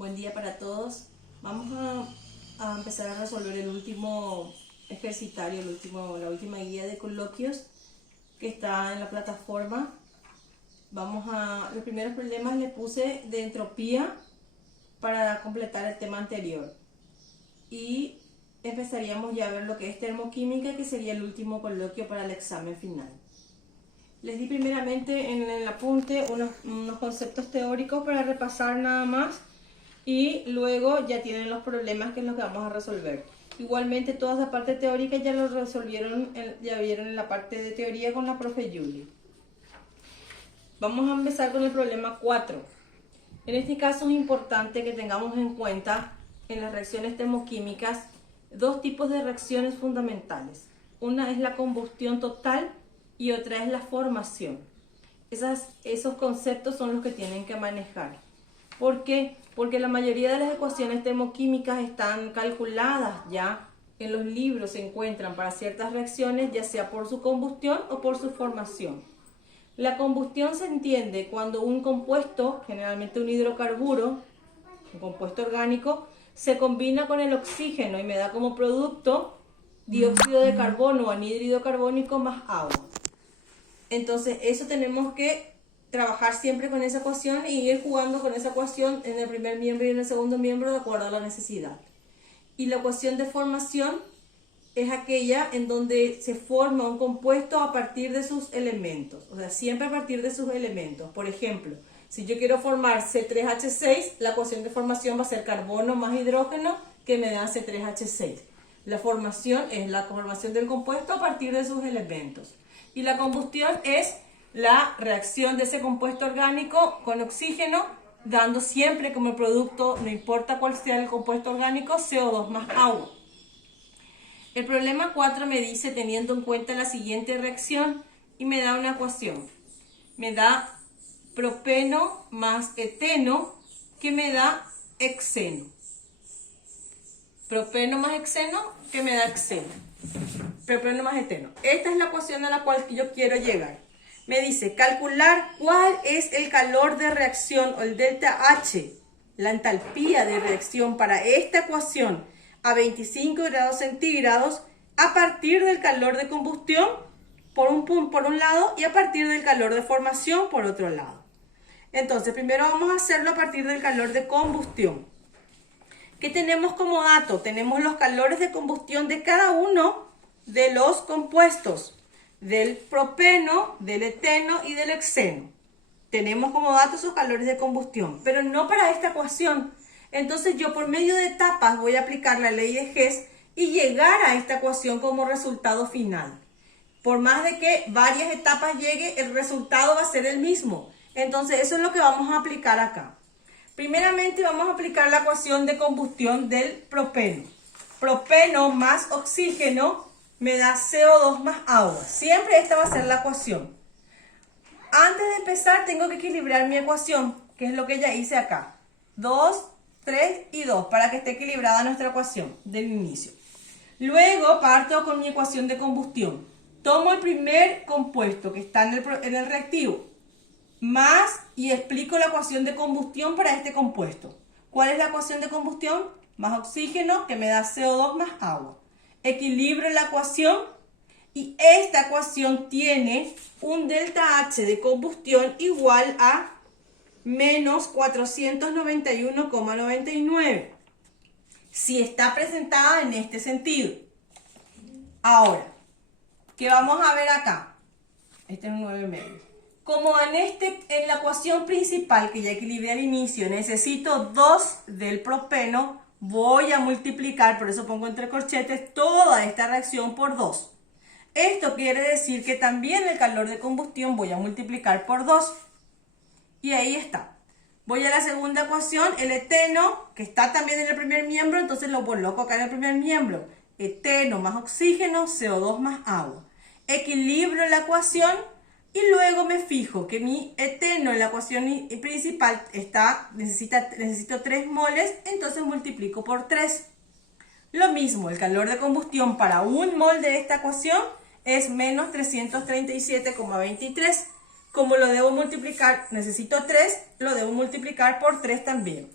Buen día para todos. Vamos a empezar a resolver el último ejercitario, la última guía de coloquios que está en la plataforma. Los primeros problemas les puse de entropía para completar el tema anterior. Y empezaríamos ya a ver lo que es termoquímica, que sería el último coloquio para el examen final. Les di primeramente en el apunte unos conceptos teóricos para repasar nada más. Y luego ya tienen los problemas, que es lo que vamos a resolver. Igualmente toda esa parte teórica ya lo resolvieron, ya vieron en la parte de teoría con la profe Julie. Vamos a empezar con el problema 4. En este caso es importante que tengamos en cuenta en las reacciones termoquímicas dos tipos de reacciones fundamentales. Una es la combustión total y otra es la formación. Esos conceptos son los que tienen que manejar. ¿Por qué? Porque la mayoría de las ecuaciones termoquímicas están calculadas ya en los libros, se encuentran para ciertas reacciones, ya sea por su combustión o por su formación. La combustión se entiende cuando un compuesto, generalmente un hidrocarburo, un compuesto orgánico, se combina con el oxígeno y me da como producto dióxido de carbono o anhídrido carbónico más agua. Entonces eso tenemos que trabajar siempre con esa ecuación y ir jugando con esa ecuación en el primer miembro y en el segundo miembro de acuerdo a la necesidad. Y la ecuación de formación es aquella en donde se forma un compuesto a partir de sus elementos, o sea, siempre a partir de sus elementos. Por ejemplo, si yo quiero formar C3H6, la ecuación de formación va a ser carbono más hidrógeno, que me da C3H6. La formación es la formación del compuesto a partir de sus elementos. Y la combustión es la reacción de ese compuesto orgánico con oxígeno, dando siempre como producto, no importa cuál sea el compuesto orgánico, CO2 más agua. El problema 4 me dice, teniendo en cuenta la siguiente reacción, y me da una ecuación. Me da propeno más eteno, que me da hexeno. Propeno más hexeno, que me da hexeno. Propeno más eteno. Esta es la ecuación a la cual yo quiero llegar. Me dice, calcular cuál es el calor de reacción o el delta H, la entalpía de reacción para esta ecuación a 25 grados centígrados a partir del calor de combustión por un lado y a partir del calor de formación por otro lado. Entonces, primero vamos a hacerlo a partir del calor de combustión. ¿Qué tenemos como dato? Tenemos los calores de combustión de cada uno de los compuestos, del propeno, del eteno y del hexeno. Tenemos como dato sus calores de combustión, pero no para esta ecuación. Entonces yo por medio de etapas voy a aplicar la ley de Hess y llegar a esta ecuación como resultado final. Por más de que varias etapas llegue, el resultado va a ser el mismo. Entonces eso es lo que vamos a aplicar acá. Primeramente vamos a aplicar la ecuación de combustión del propeno. Propeno más oxígeno me da CO2 más agua. Siempre esta va a ser la ecuación. Antes de empezar tengo que equilibrar mi ecuación, que es lo que ya hice acá. 2, 3 y 2, para que esté equilibrada nuestra ecuación del inicio. Luego parto con mi ecuación de combustión. Tomo el primer compuesto que está en el reactivo, más y explico la ecuación de combustión para este compuesto. ¿Cuál es la ecuación de combustión? Más oxígeno, que me da CO2 más agua. Equilibro la ecuación y esta ecuación tiene un delta H de combustión igual a menos 491,99 si está presentada en este sentido. Ahora, ¿qué vamos a ver acá? Este es un 9,5. Como en la ecuación principal que ya equilibré al inicio, necesito 2 del propeno, voy a multiplicar, por eso pongo entre corchetes, toda esta reacción por 2. Esto quiere decir que también el calor de combustión voy a multiplicar por 2. Y ahí está. Voy a la segunda ecuación, el eteno, que está también en el primer miembro, entonces lo coloco acá en el primer miembro. Eteno más oxígeno, CO2 más agua. Equilibro la ecuación y luego me fijo que mi eteno en la ecuación principal necesito 3 moles, entonces multiplico por 3. Lo mismo, el calor de combustión para un mol de esta ecuación es menos 337,23. Como lo debo multiplicar, necesito 3, lo debo multiplicar por 3 también.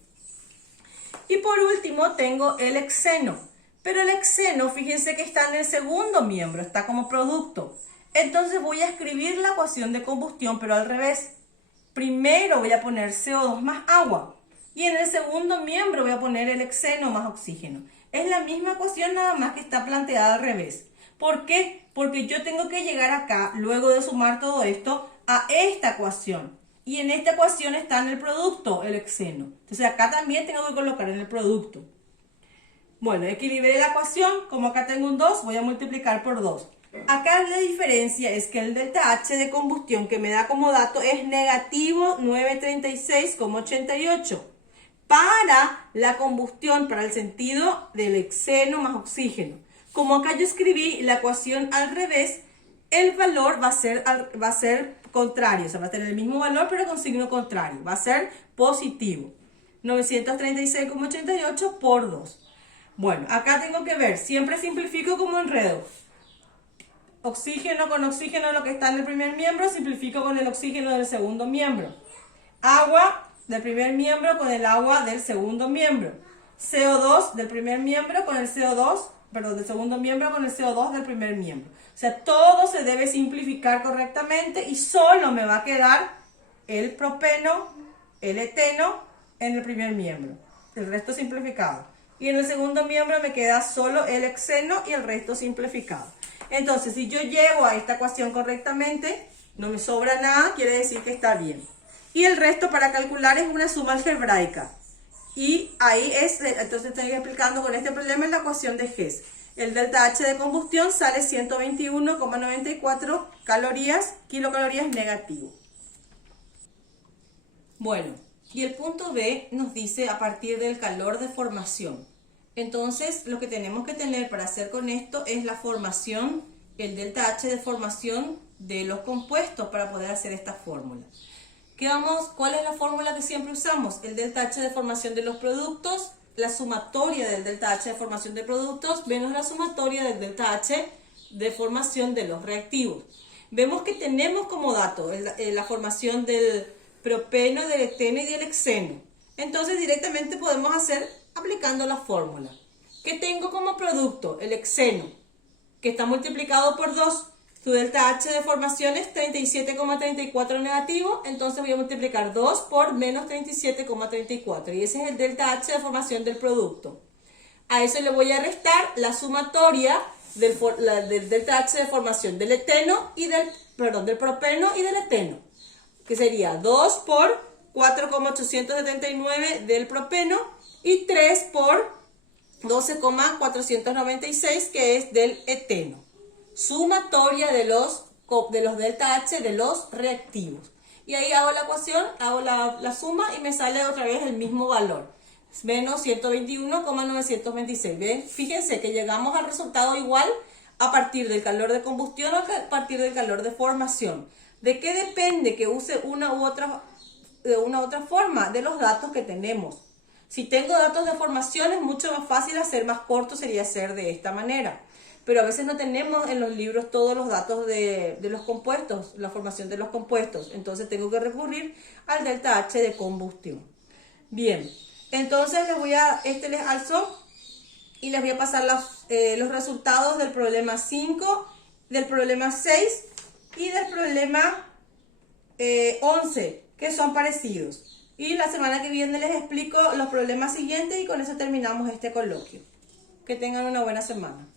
Y por último tengo el hexeno. Pero el hexeno, fíjense que está en el segundo miembro, está como producto. Entonces voy a escribir la ecuación de combustión, pero al revés. Primero voy a poner CO2 más agua. Y en el segundo miembro voy a poner el hexeno más oxígeno. Es la misma ecuación, nada más que está planteada al revés. ¿Por qué? Porque yo tengo que llegar acá, luego de sumar todo esto, a esta ecuación. Y en esta ecuación está en el producto el hexeno. Entonces acá también tengo que colocar en el producto. Bueno, equilibré la ecuación. Como acá tengo un 2, voy a multiplicar por 2. Acá la diferencia es que el delta H de combustión que me da como dato es negativo 936,88. Para la combustión, para el sentido del hexeno más oxígeno. Como acá yo escribí la ecuación al revés, el valor va a ser contrario. O sea, va a tener el mismo valor pero con signo contrario. Va a ser positivo. 936,88 por 2. Bueno, acá tengo que ver, siempre simplifico como enredo. Oxígeno con oxígeno, lo que está en el primer miembro, simplifico con el oxígeno del segundo miembro. Agua del primer miembro con el agua del segundo miembro. CO2 del primer miembro con el CO2, perdón, del segundo miembro con el CO2 del primer miembro. O sea, todo se debe simplificar correctamente y solo me va a quedar el propeno, el eteno en el primer miembro. El resto simplificado. Y en el segundo miembro me queda solo el hexeno y el resto simplificado. Entonces, si yo llevo a esta ecuación correctamente, no me sobra nada, quiere decir que está bien. Y el resto para calcular es una suma algebraica. Y ahí entonces estoy explicando con este problema en la ecuación de Hess. El delta H de combustión sale 121,94 kilocalorías negativo. Bueno. Y el punto B nos dice a partir del calor de formación. Entonces, lo que tenemos que tener para hacer con esto es la formación, el delta H de formación de los compuestos para poder hacer esta fórmula. ¿Cuál es la fórmula que siempre usamos? El delta H de formación de los productos, la sumatoria del delta H de formación de productos menos la sumatoria del delta H de formación de los reactivos. Vemos que tenemos como dato la formación del propeno, del eteno y del hexeno. Entonces directamente podemos hacer aplicando la fórmula. ¿Qué tengo como producto? El hexeno, que está multiplicado por 2. Su delta H de formación es 37,34 negativo, entonces voy a multiplicar 2 por menos 37,34. Y ese es el delta H de formación del producto. A eso le voy a restar la sumatoria del delta H de formación del eteno y del propeno y del eteno, que sería 2 por 4,879 del propeno y 3 por 12,496 que es del eteno. Sumatoria de los delta H de los reactivos. Y ahí hago la ecuación, hago la suma y me sale otra vez el mismo valor. Menos 121,926. ¿Ven? Fíjense que llegamos al resultado igual a partir del calor de combustión o a partir del calor de formación. ¿De qué depende que use una u otra forma? De los datos que tenemos. Si tengo datos de formación es mucho más fácil hacer más corto, sería hacer de esta manera. Pero a veces no tenemos en los libros todos los datos de los compuestos, la formación de los compuestos. Entonces tengo que recurrir al delta H de combustión. Bien, entonces les alzo y les voy a pasar los resultados del problema 5, del problema 6 y del problema 11, que son parecidos. Y la semana que viene les explico los problemas siguientes y con eso terminamos este coloquio. Que tengan una buena semana.